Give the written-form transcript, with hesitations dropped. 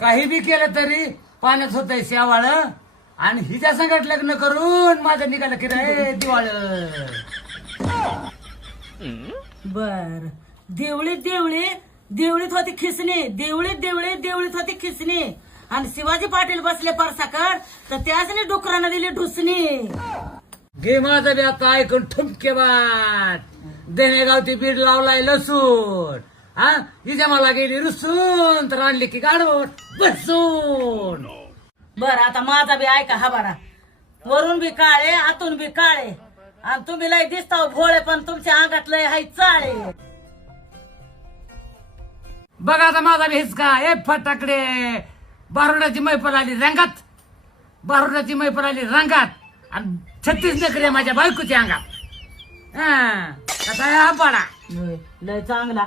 काही बी केलं तरी पाण्यात होतंय शेवाळ आणि हिच्या संगत लग्न करून माझं निघालं की रे दिवाळ. बर देवळीत देवळीत होती खिसणी, देवळीत होती खिसणी आणि शिवाजी पाटील बसले परसाकड तर त्याचने डुकरांना दिली ढुसणी. घे माझं बी आता ऐकून ठुमके बाट. देणेगावची बीड लावलाय लसूण. हा हिच्या मला गेली रुसून तर आणली की गाडवत बसून. बर आता माझा बी ऐका हा बरा. वरून बी काळे आतून बी काळे आणि तुम्ही लय दिसता भोळे पण तुमच्या अंगात लय हाय चाळे. बघा आता माझा बी हिसका. ए फटाकडे बारुडाची मैफल आली रंगात. बारुडाची मैफल आली रंगात आणि 36 नखरे माझ्या बायकोच्या अंगात. हा आता हा पाडा लय चांगला.